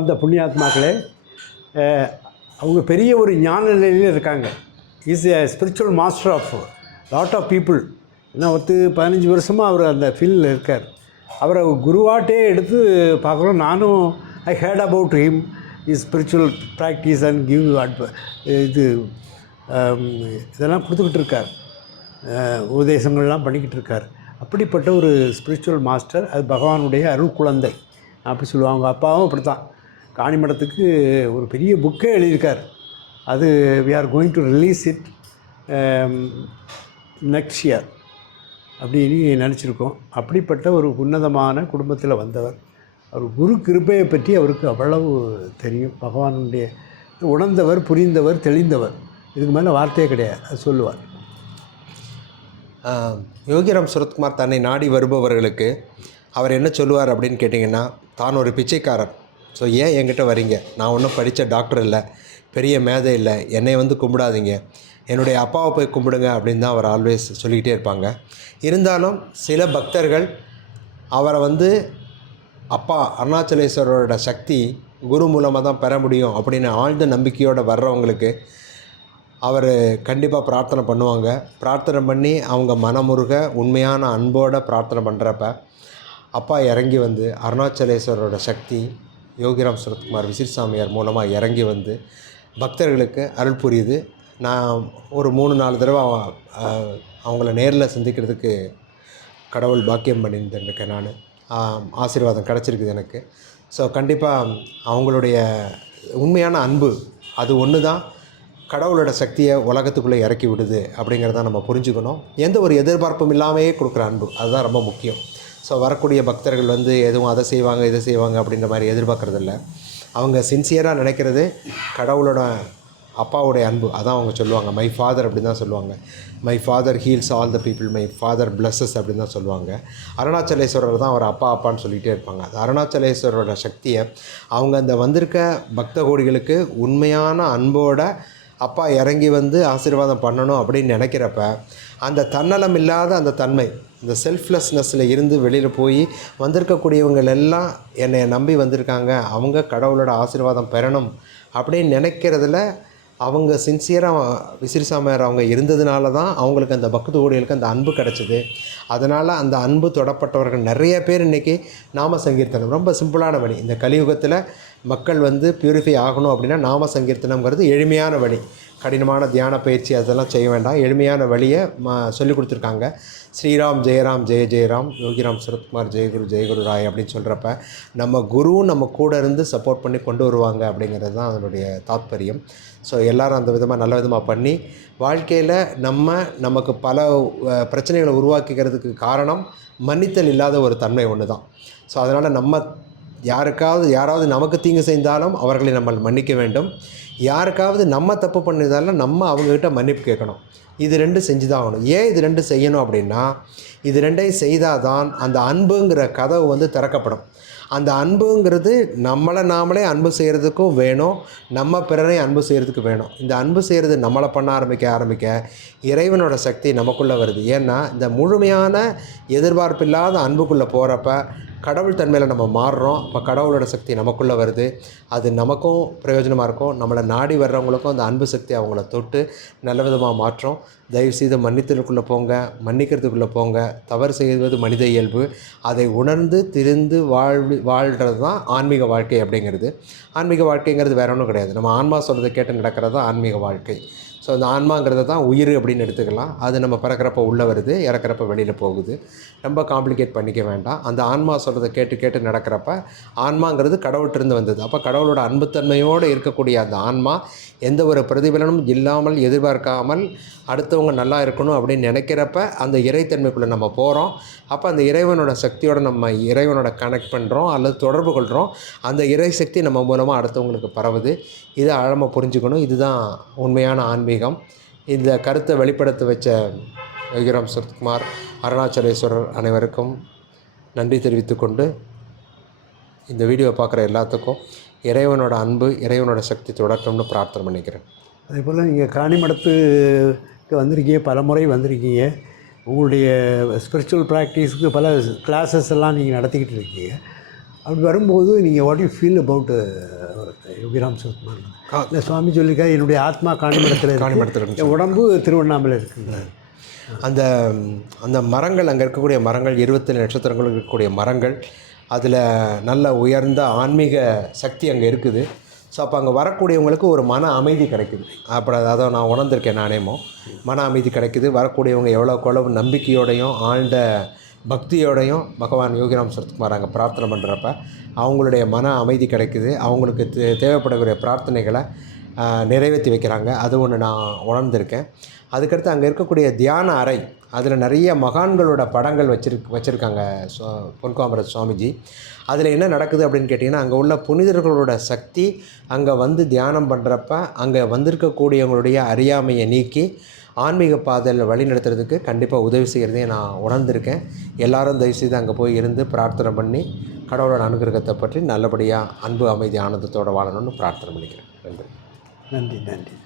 அந்த புண்ணியாத்மாக்களே அவங்க பெரிய ஒரு ஞான நிலையில் இருக்காங்க. Is a spiritual master of lot of people ஏன்னா ஒத்து பதினஞ்சு வருஷமாக அவர் அந்த ஃபீல்டில் இருக்கார். அவரை குருவாட்டே எடுத்து பார்க்குறோம் நானும் I hate about him is spiritual practice and give advice இது um, இதெல்லாம் கொடுத்துக்கிட்டு இருக்கார். உபதேசங்கள்லாம் பண்ணிக்கிட்டு இருக்கார். அப்படிப்பட்ட ஒரு ஸ்பிரிச்சுவல் மாஸ்டர் அது பகவானுடைய அருள் குழந்தை. அப்படி சொல்லுவாங்க. அவங்க அப்பாவும் அப்படி தான் காணிமடத்துக்கு ஒரு பெரிய புக்கே எழுதியிருக்கார். அது we are going to release it next year அப்படின்னு நினச்சிருக்கோம். அப்படிப்பட்ட ஒரு உன்னதமான குடும்பத்தில் வந்தவர். அவர் குரு கிருபையை பற்றி அவருக்கு அவ்வளவு தெரியும். பகவானுடைய உணர்ந்தவர் புரிந்தவர் தெளிந்தவர். இதுக்கு மேலே வார்த்தையே கிடையாது. அது சொல்லுவார். யோகிராம் சுரத்குமார் தன்னை நாடி வருபவர்களுக்கு அவர் என்ன சொல்லுவார் அப்படின்னு கேட்டிங்கன்னா தான் ஒரு பிச்சைக்காரன் ஸோ ஏன் என்கிட்ட வரீங்க? நான் ஒன்றும் படித்த டாக்டர் இல்லை. பெரிய மேதை இல்லை. என்னை வந்து கும்பிடாதீங்க. என்னுடைய அப்பாவை போய் கும்பிடுங்க அப்படின்னு தான் அவர் ஆல்வேஸ் சொல்லிக்கிட்டே இருப்பாங்க. இருந்தாலும் சில பக்தர்கள் அவரை வந்து அப்பா அருணாச்சலேஸ்வரரோட சக்தி குரு மூலமாக தான் பெற முடியும் அப்படின்னு ஆழ்ந்த நம்பிக்கையோடு வர்றவங்களுக்கு அவர் கண்டிப்பாக பிரார்த்தனை பண்ணுவாங்க. பிரார்த்தனை பண்ணி அவங்க மனமுருக உண்மையான அன்போடு பிரார்த்தனை பண்ணுறப்ப அப்பா இறங்கி வந்து அருணாச்சலேஸ்வரரோட சக்தி யோகிராம் சுரத்குமார் விசிற் சாமியார் மூலமாக இறங்கி வந்து பக்தர்களுக்கு அருள் புரியுது. நான் ஒரு மூணு நாலு தடவை அவங்கள நேரில் சந்திக்கிறதுக்கு கடவுள் பாக்கியம் பண்ணியிருந்திருக்கேன் நான். ஆசீர்வாதம் கிடச்சிருக்குது எனக்கு. ஸோ கண்டிப்பாக அவங்களுடைய உண்மையான அன்பு அது ஒன்று தான் கடவுளோட சக்தியை உலகத்துக்குள்ளே இறக்கி விடுது அப்படிங்கிறத நம்ம புரிஞ்சுக்கணும். எந்த ஒரு எதிர்பார்ப்பும் இல்லாமையே கொடுக்குற அன்பு. அதுதான் ரொம்ப முக்கியம். ஸோ வரக்கூடிய பக்தர்கள் வந்து எதுவும் அதை செய்வாங்க இதை செய்வாங்க அப்படின்ற மாதிரி எதிர்பார்க்குறதில்ல. அவங்க சின்சியராக நினைக்கிறது கடவுளோட அப்பாவுடைய அன்பு. அதான் அவங்க சொல்லுவாங்க. மை ஃபாதர் அப்படின்னு தான் சொல்லுவாங்க. My father heals all the people my father blesses அப்படின்னு தான் சொல்லுவாங்க. அருணாச்சலேஸ்வரர் தான் அவர் அப்பா அப்பான்னு சொல்லிகிட்டே இருப்பாங்க. அது அருணாச்சலேஸ்வரரோட சக்தியை அவங்க அந்த வந்திருக்க பக்த கோடிகளுக்கு உண்மையான அன்போட அப்பா இறங்கி வந்து ஆசீர்வாதம் பண்ணணும் அப்படின்னு நினைக்கிறப்ப அந்த தன்னலம் இல்லாத அந்த தன்மை இந்த செல்ஃப்லெஸ்னஸில் இருந்து வெளியில் போய் வந்திருக்கக்கூடியவங்கள் எல்லாம் என்னை நம்பி வந்திருக்காங்க. அவங்க கடவுளோட ஆசீர்வாதம் பெறணும் அப்படின்னு நினைக்கிறதுல அவங்க சின்சியராக விசிறிசாமியார் அவங்க இருந்ததுனால தான் அவங்களுக்கு அந்த பக்த ஊழியர்களுக்கு அந்த அன்பு கிடச்சிது. அதனால் அந்த அன்பு தொடப்பட்டவர்கள் நிறைய பேர் இன்றைக்கி நாம சங்கீர்த்தனம். ரொம்ப சிம்பிளான வழி. இந்த கலியுகத்தில் மக்கள் வந்து பியூரிஃபை ஆகணும் அப்படின்னா நாம சங்கீர்த்தனம்ங்கிறது எளிமையான வழி. கடினமான தியான பயிற்சி அதெல்லாம் செய்ய வேண்டாம். எளிமையான வழியை ம சொல்லி கொடுத்துருக்காங்க. ஸ்ரீராம் ஜெயராம் ஜெய ஜெயராம் யோகிராம் சரத்குமார் ஜெயகுரு ஜெயகுரு ராய் அப்படின்னு சொல்கிறப்ப நம்ம குருவும் நம்ம கூட இருந்து சப்போர்ட் பண்ணி கொண்டு வருவாங்க அப்படிங்கிறது தான் அதனுடைய தாத்பரியம். ஸோ எல்லோரும் அந்த விதமாக நல்ல விதமாக பண்ணி வாழ்க்கையில் நம்ம நமக்கு பல பிரச்சனைகளை உருவாக்கிக்கிறதுக்கு காரணம் மன்னித்தல் இல்லாத ஒரு தன்மை ஒன்று தான் ஸோ அதனால் நம்ம யாருக்காவது யாராவது நமக்கு தீங்கு செய்தாலும் அவர்களை நம்ம மன்னிக்க வேண்டும். யாருக்காவது நம்ம தப்பு பண்ணியிருந்தாலும் நம்ம அவங்கக்கிட்ட மன்னிப்பு கேட்கணும். இது ரெண்டும் செஞ்சு தான் ஆகணும். ஏன் இது ரெண்டு செய்யணும் அப்படின்னா இது ரெண்டையும் செய்தால் தான் அந்த அன்புங்கிற கதவு வந்து திறக்கப்படும். அந்த அன்புங்கிறது நம்மளை நாமளே அன்பு செய்கிறதுக்கும் வேணும். நம்ம பிறரை அன்பு செய்கிறதுக்கு வேணும். இந்த அன்பு செய்கிறது நம்மளை பண்ண ஆரம்பிக்க ஆரம்பிக்க இறைவனோட சக்தி நமக்குள்ளே வருது. ஏன்னா இந்த முழுமையான எதிர்பார்ப்பில்லாத அன்புக்குள்ளே போகிறப்ப கடவுள் தன்மையில் நம்ம மாறுறோம். அப்போ கடவுளோட சக்தி நமக்குள்ளே வருது. அது நமக்கும் பிரயோஜனமாக இருக்கும். நம்மளை நாடி வர்றவங்களுக்கும் அந்த அன்பு சக்தி அவங்கள தொட்டு நல்ல விதமாக மாற்றும். தயவுசெய்து மன்னித்தலுக்குள்ளே போங்க. மன்னிக்கிறதுக்குள்ளே போங்க. தவறு செய்வது மனித இயல்பு. அதை உணர்ந்து திரிந்து வாழ்வு வாழ்கிறது தான் ஆன்மீக வாழ்க்கை அப்படிங்கிறது. ஆன்மீக வாழ்க்கைங்கிறது வேற ஒன்றும் கிடையாது. நம்ம ஆன்மா சொல்கிறத கேட்டு நடக்கிறது தான் ஆன்மீக வாழ்க்கை. ஸோ அந்த ஆன்மாங்கிறத தான் உயிர் அப்படின்னு எடுத்துக்கலாம். அது நம்ம பிறக்கிறப்ப உள்ளே வருது இறக்குறப்ப வெளியில் போகுது. ரொம்ப காம்ப்ளிகேட் பண்ணிக்க வேண்டாம். அந்த ஆன்மா சொல்கிறத கேட்டு கேட்டு நடக்கிறப்ப ஆன்மாங்கிறது கடவுள்கிட்டருந்து வந்தது. அப்போ கடவுளோட அன்புத்தன்மையோடு இருக்கக்கூடிய அந்த ஆன்மா எந்த ஒரு பிரதிபலனும் இல்லாமல் எதிர்பார்க்காமல் அடுத்தவங்க நல்லா இருக்கணும் அப்படின்னு நினைக்கிறப்ப அந்த இறைத்தன்மைக்குள்ளே நம்ம போகிறோம் அப்போ அந்த இறைவனோட சக்தியோட நம்ம இறைவனோட கனெக்ட் பண்ணுறோம் அல்லது தொடர்பு கொள்கிறோம் அந்த இறை சக்தி நம்ம மூலமாக அடுத்தவங்களுக்கு பரவுது. இதை ஆழமாக புரிஞ்சுக்கணும். இதுதான் உண்மையான ஆன்மீகம் இந்த கருத்தை வெளிப்படுத்த வச்ச யோகிராம் சரத்குமார் அருணாச்சலேஸ்வரர் அனைவருக்கும் நன்றி தெரிவித்துக்கொண்டு இந்த வீடியோ பார்க்குற எல்லாத்துக்கும் இறைவனோட அன்பு இறைவனோட சக்தி தொடரட்டும்னு பிரார்த்தனை பண்ணிக்கிறேன். அதே போல் நீங்கள் காணிமடத்துக்கு வந்திருக்கீங்க பல முறை வந்திருக்கீங்க. உங்களுடைய ஸ்பிரிச்சுவல் ப்ராக்டிஸுக்கு பல கிளாஸஸ் எல்லாம் நீங்கள் நடத்திக்கிட்டு இருக்கீங்க. அப்படி வரும்போது நீங்கள் what you feel about Yogiram சுத்மான். இந்த சுவாமி சொல்லியிருக்காரு என்னுடைய ஆத்மா காணிமடத்தில் காணிமடத்தில் உடம்பு திருவண்ணாமலை இருக்குங்கிறார் அந்த அந்த மரங்கள் அங்கே இருக்கக்கூடிய மரங்கள் இருபத்தேழு நட்சத்திரங்கள் இருக்கக்கூடிய மரங்கள் அதில் நல்ல உயர்ந்த ஆன்மீக சக்தி அங்கே இருக்குது. ஸோ அப்போ அங்கே வரக்கூடியவங்களுக்கு ஒரு மன அமைதி கிடைக்குது. அப்படி அதை நான் உணர்ந்திருக்கேன் நானேமோ. மன அமைதி கிடைக்குது. வரக்கூடியவங்க எவ்வளோ எவ்வளவு நம்பிக்கையோடையும் ஆழ்ந்த பக்தியோடையும் பகவான் யோகிராம் சரத்குமார் அங்கே பிரார்த்தனை பண்ணுறப்ப அவங்களுடைய மன அமைதி கிடைக்குது. அவங்களுக்கு தே தேவைப்படக்கூடிய பிரார்த்தனைகளை நிறைவேற்றி வைக்கிறாங்க. அது ஒன்று நான் உணர்ந்திருக்கேன். அதுக்கடுத்து அங்கே இருக்கக்கூடிய தியான அறை அதில் நிறைய மகான்களோட படங்கள் வச்சிருக்கு வச்சுருக்காங்க பொன்காமரத் சுவாமிஜி. அதில் என்ன நடக்குது அப்படின்னு கேட்டிங்கன்னா அங்கே உள்ள புனிதர்களோட சக்தி அங்கே வந்து தியானம் பண்ணுறப்ப அங்கே வந்திருக்கக்கூடியவங்களுடைய அறியாமையை நீக்கி ஆன்மீக பாதையில் வழி நடத்துறதுக்கு கண்டிப்பாக உதவி செய்கிறதையும் நான் உணர்ந்திருக்கேன். எல்லாரும் தயவுசெய்து அங்கே போய் இருந்து பிரார்த்தனை பண்ணி கடவுளோட அனுகிரகத்தை பற்றி நல்லபடியாக அன்பு அமைதி ஆனந்தத்தோடு வாழணும்னு பிரார்த்தனை பண்ணிக்கிறேன். நன்றி. நன்றி நன்றி.